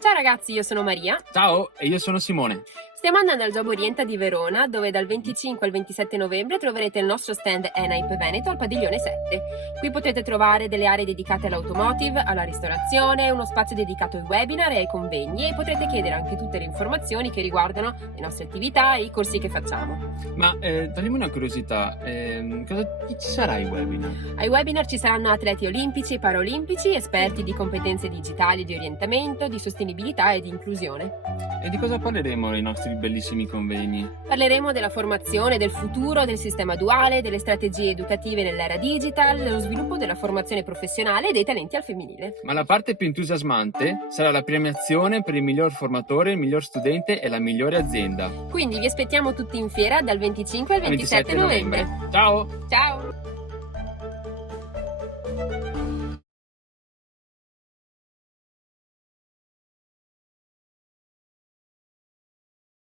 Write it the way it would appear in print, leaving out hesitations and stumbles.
Ciao ragazzi, io sono Maria. Ciao, e io sono Simone. Stiamo andando al Job Orienta di Verona, dove dal 25 al 27 novembre troverete il nostro stand ENAIP Veneto al padiglione 7. Qui potrete trovare delle aree dedicate all'automotive, alla ristorazione, uno spazio dedicato ai webinar e ai convegni e potrete chiedere anche tutte le informazioni che riguardano le nostre attività e i corsi che facciamo. Ma toglimi una curiosità, chi ci sarà ai webinar? Ai webinar ci saranno atleti olimpici e paraolimpici, esperti di competenze digitali, di orientamento, di sostenibilità e di inclusione. E di cosa parleremo nei nostri bellissimi convegni? Parleremo della formazione, del futuro, del sistema duale, delle strategie educative nell'era digital, dello sviluppo della formazione professionale e dei talenti al femminile. Ma la parte più entusiasmante sarà la premiazione per il miglior formatore, il miglior studente e la migliore azienda. Quindi vi aspettiamo tutti in fiera dal 25 al 27 novembre. Ciao! Ciao!